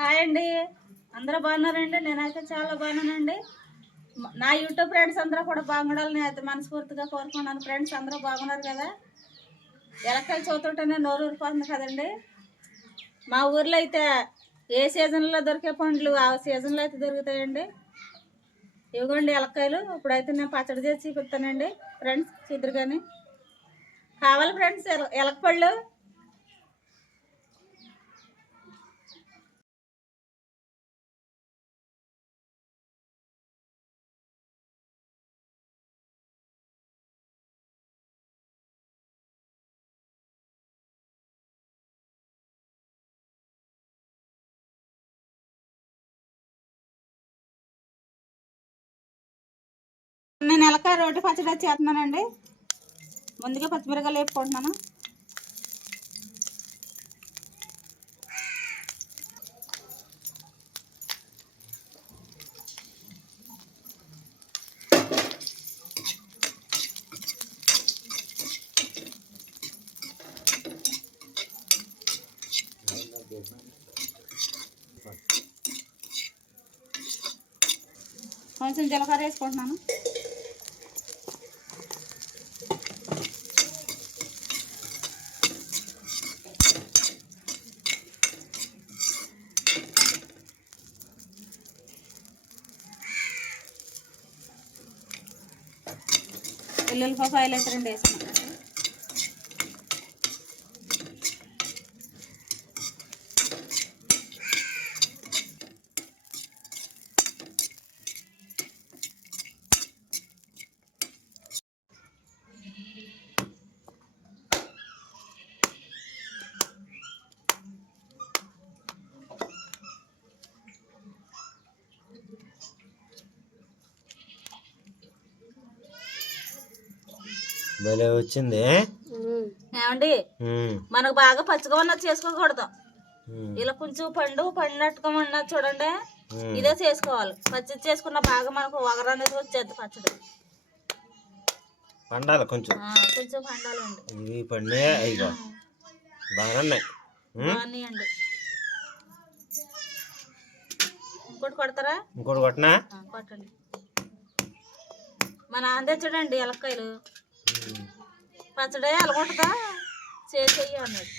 Hi అండి. అందరూ బాగున్నారండి? నేనైతే చాలా బాగున్నానండి. నా యూట్యూబ్ ఫ్రెండ్స్ అందరూ కూడా బాగుండాలని అయితే మనస్ఫూర్తిగా కోరుకున్నాను ఫ్రెండ్స్ అందరూ బాగున్నారు కదా? ఎలక్కలు చదువుతుంటేనే నోరు ఊరిపోతుంది కదండి. మా ఊర్లో అయితే ఏ సీజన్లో దొరికే పండ్లు ఆ సీజన్లో అయితే దొరుకుతాయండి. ఇవ్వండి ఎలక్కాయలు ఇప్పుడైతే నేను పచ్చడి చేసి చూపిస్తానండి. ఫ్రెండ్స్ చూద్దరు కానీ. కావాలి ఫ్రెండ్స్ ఎల పళ్ళు నేను ఎలక రోటి పచ్చడి చేస్తున్నానండి ముందుగా పచ్చిమిరకాయలు వేపుకుంటున్నాను. కొంచెం జీలకర్ర వేసుకుంటున్నాను. వెల్లుల్లిపాయలు అయితే రెండు వేసుకున్నాను భలే వచ్చింది ఏమండి? మనకు బాగా పచ్చిగా ఉన్నది చేసుకోకూడదు ఇలా కొంచెం పండు పండినట్టుగా ఉన్నది చూడండి. ఇదే చేసుకోవాలి. పచ్చి చేసుకున్న బాగా మనకు వగర అనేది వచ్చేది పచ్చడి. పండాలి కొంచెం. కొంచెం పండాలండి. ఇవి పండే అయ్యో బాగున్నాయండి. ఇంకోటి కొడతారా? ఇంకోటి కొట్టనా? కొట్టండి. మా నాన్న తెచ్చాడండి ఎలక్కాయలు. పచ్చడి అలగొట్టదా చేసేయి అన్నాడు.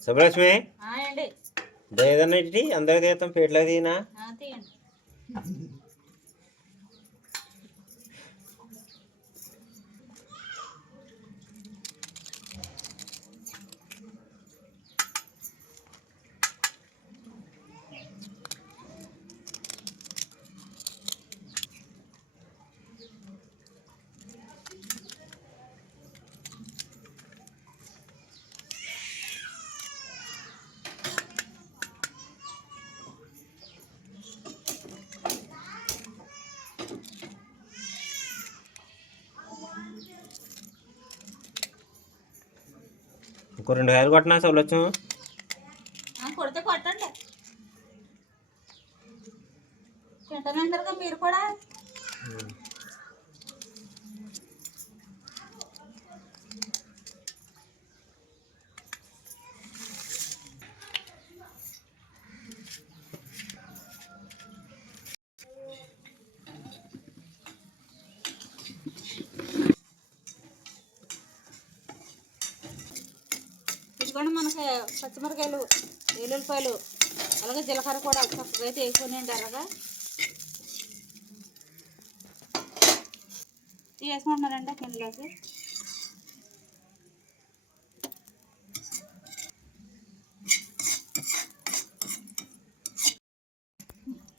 సుబ్బలక్ష్మి ఇటు అందరికి తీస్తాం పేట్లకు తీనా ఆ, తీయండి ఇంకో రెండు కాయలు కొట్టినా సుబ్బలక్ష్మి ఆ, కొడితే కొట్టండి తింటానంటారుగా మీరు కూడా ఇదిగోండి మనకి పచ్చిమిరకాయలు వెల్లుల్లిపాయలు అలాగే జీలకర్ర కూడా చక్కగా అయితే వేసుకునేయండి అలాగా వేసుకుంటున్నారండి కిందలోకి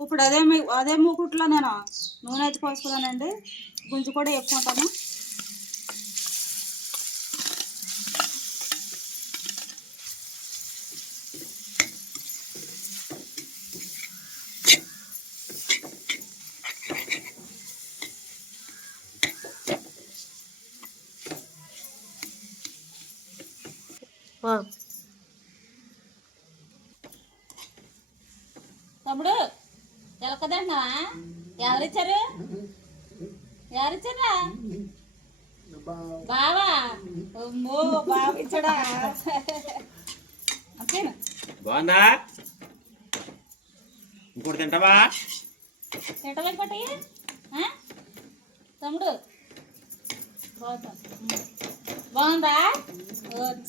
ఇప్పుడు అదే అదే మూకుట్లో నేను నూనె అయితే పోసుకున్నానండి. గుంజు కూడా వేసుకుంటాను. తమ్ముడు ఎలకదండవా? ఎవరిచ్చారు? ఎవరిచ్చారా బావా? అమ్మో బావ బాగుందా? ఇంకోటి తింటావా? తింటావా ఇంకోటి? తమ్ముడు బాగుందా?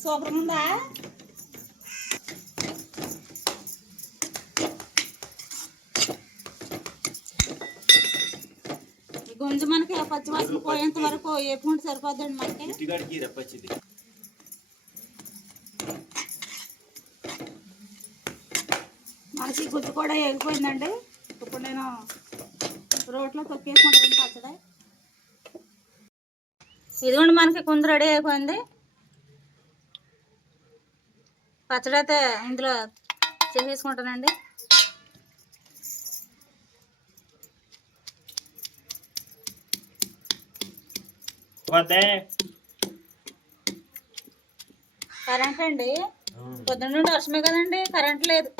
సూపర్ ఉందా? ఈ గుంజు మనకి ఆ పచ్చివాసన పోయేంత వరకు వేపుకుంటే సరిపోద్దండి మనకి? మనకి గుజ్జు కూడా ఎగిపోయిందండి ఇప్పుడు నేను రోట్లో తొక్కేసుకుంటాను పచ్చడి. ఇదిగోండి మనకి కుందు రెడీ అయిపోయింది. పచ్చడి అయితే ఇందులో చేసేసుకుంటానండి. కరెంట్ అండి పొద్దున్న నుండి వర్షమే కదండి కరెంట్ లేదు.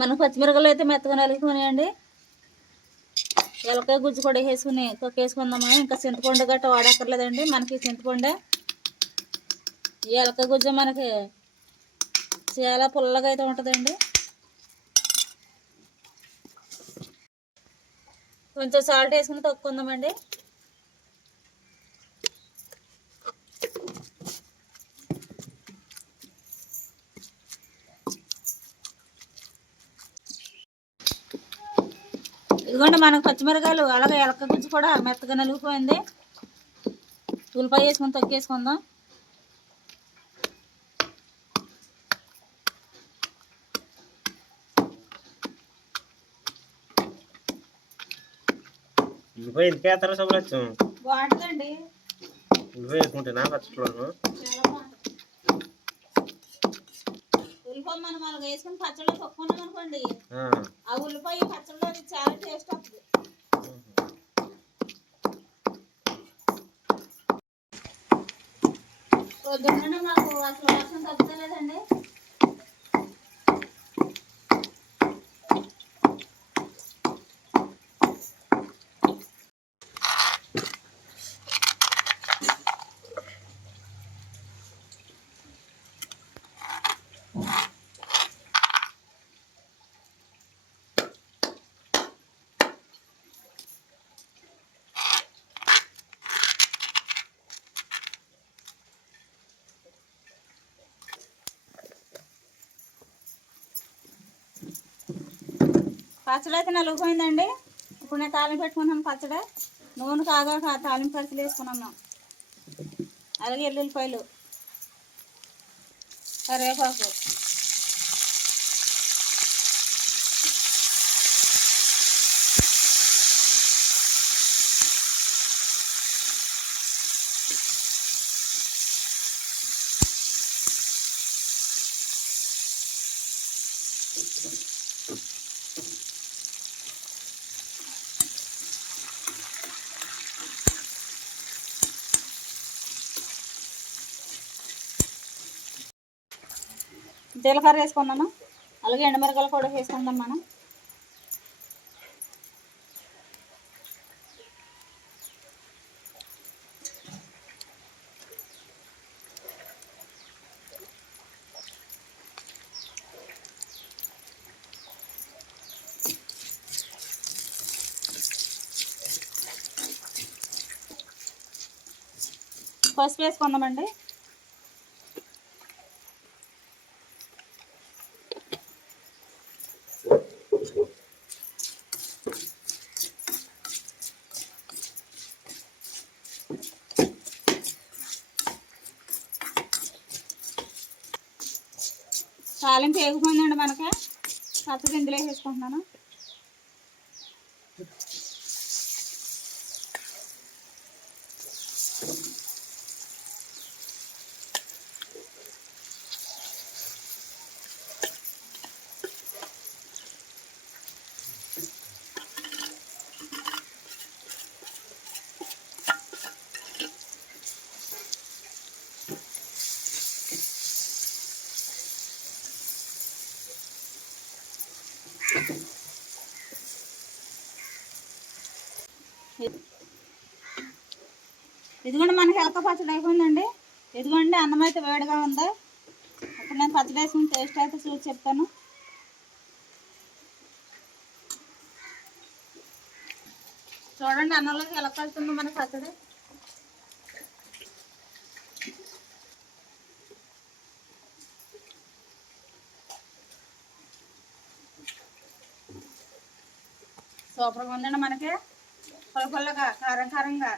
మనం పచ్చిమిరపకాయలు అయితే మెత్తగా నలుగుకున్నాయండి ఎలకాయ గుజ్జు కూడా వేసుకుని తొక్కేసుకుందామా ఇంకా చింతపండు గట్ట వాడక్కర్లేదండి. మనకి చింతపండే ఈ ఎలకాయ గుజ్జు మనకి చాలా పుల్లగా అయితే ఉంటుందండి. కొంచెం సాల్ట్ వేసుకుని తొక్కుందామండి. ఇదిగోండి మనకు పచ్చిమిరకాయలు అలాగే ఎలక గుజ్జు కూడా మెత్తగా నలిగిపోయింది. ఉల్లిపాయ వేసుకొని తొక్కేసుకుందాం. ఉల్లిపాయ ఎందుకు వేస్తారా శుభ్రచ్చం బాగుంటుందండి ఉల్లిపాయ వేసుకుంటేనా పచ్చట్లోను చాలా బాగుంటుంది ఉల్లిపాయ మనం మనం వేసుకుని పచ్చళ్ళు తొక్కున్నాం అనుకోండి. ఆ. ఉల్లిపాయ పచ్చళ్ళు అది చాలా టేస్ట్ వస్తుంది. పొద్దున్న మాకు అసలు వర్షం తగ్గుతలేదండి పచ్చడి అయితే నలిగిపోయిందండి. ఇప్పుడు నేను తాలింపు పెట్టుకున్నాను పచ్చడి. నూనె కాగా తాలింపు పచ్చడి వేసుకున్నాను అలాగే ఎల్లుల్లిపాయలు కరివేపాకు. జీలకర్ర వేసుకున్నాను అలాగే ఎండుమిరకాయలు కూడా వేసుకుందాం మనం. పసుపు వేసుకుందామండి. తాలింపు వేగిపోయిందండి మనకి? పచ్చ గింజలు వేసేసుకుంటున్నాను. ఇదిగోండి మనకి ఎలక పచ్చడి అయిపోయిందండి. ఇదిగోండి అన్నం అయితే వేడిగా ఉందా. ఇప్పుడు నేను పచ్చడి వేసిన టేస్ట్ అయితే చూసి చెప్తాను. చూడండి అన్నంలోకి ఎలా పడుతుంది మన పచ్చడి. సూపర్గా ఉందండి మనకి. పుల్ల పుల్లగా కారం కారంగా